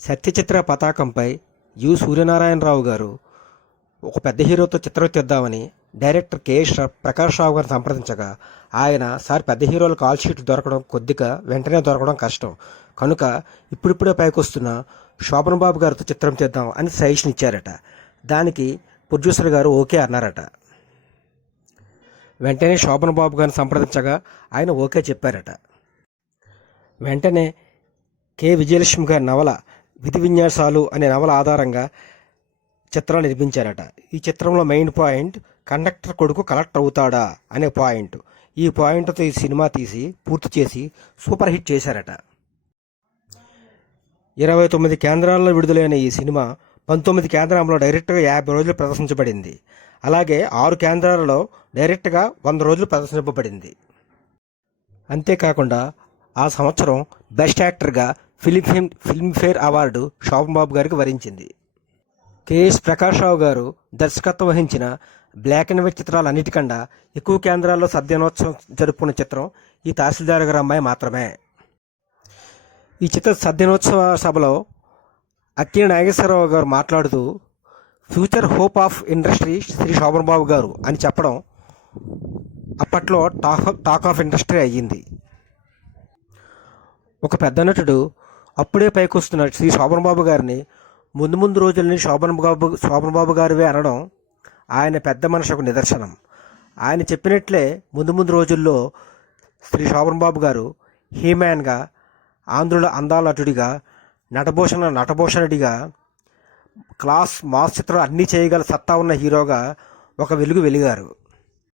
సత్యచిత్ర పతాకంపై సూర్యనారాయణరావు గారు ఒక పెద్ద హీరోతో చిత్రం తీద్దామని డైరెక్టర్ ప్రకాష్ రావు గారిని సంప్రదించగా ఆయన సార్ పెద్ద హీరోల కాల్ షీట్ దొరకడం కొద్దిగా వెంటనే దొరకడం కష్టం కనుక ఇప్పుడిప్పుడే పైకొస్తున్న శోభన్ బాబు గారితో చిత్రం తీద్దాం అని సజెషన్ ఇచ్చారట. దానికి ప్రొడ్యూసర్ గారు ఓకే అన్నారట. వెంటనే శోభన్ బాబు గారిని సంప్రదించగా ఆయన ఓకే చెప్పారట. వెంటనే కె విజయలక్ష్మి గారి నవల విధి విన్యాసాలు అనే నవల ఆధారంగా చిత్రాన్ని నిర్మించారట. ఈ చిత్రంలో మెయిన్ పాయింట్ కండక్టర్ కొడుకు కలెక్టర్ అవుతాడా అనే పాయింట్. ఈ పాయింట్తో ఈ సినిమా తీసి పూర్తి చేసి సూపర్ హిట్ చేశారట. 29 కేంద్రాల్లో విడుదలైన ఈ సినిమా 19 కేంద్రాల్లో డైరెక్ట్గా 50 రోజులు ప్రదర్శించబడింది. అలాగే 6 కేంద్రాలలో డైరెక్ట్గా 100 రోజులు ప్రదర్శించబడింది. అంతేకాకుండా ఆ సంవత్సరం బెస్ట్ యాక్టర్గా ఫిల్మ్ఫేర్ అవార్డు శోభన్ బాబు గారికి వరించింది. కెఎస్ ప్రకాష్ రావు గారు దర్శకత్వం వహించిన బ్లాక్ అండ్ వైట్ చిత్రాలన్నిటికన్నా ఎక్కువ కేంద్రాల్లో సద్దినోత్సవం జరుపుకున్న చిత్రం ఈ తహసీల్దార్ గారి అమ్మాయి మాత్రమే. ఈ చిత్ర సద్దినోత్సవ సభలో అక్కినేని నాగేశ్వరరావు గారు మాట్లాడుతూ future hope of industry Sri Sobhan Babu గారు అని చెప్పడం అప్పట్లో టాక్ ఆఫ్ ఇండస్ట్రీ అయ్యింది. ఒక పెద్ద నటుడు అప్పుడే పైకొస్తున్న శ్రీ శోభన్ బాబు గారిని ముందు రోజులని శోభన్ బాబు గారివే అనడం ఆయన పెద్ద మనసుకు నిదర్శనం. ఆయన చెప్పినట్లే ముందు రోజుల్లో శ్రీ శోభన్ బాబు గారు హీమ్యాన్గా, ఆంధ్రుల అందాల నటుడిగా, నటభూషణుడిగా, మాస్ చిత్రాలు అన్నీ చేయగల సత్తా ఉన్న హీరోగా ఒక వెలుగారు.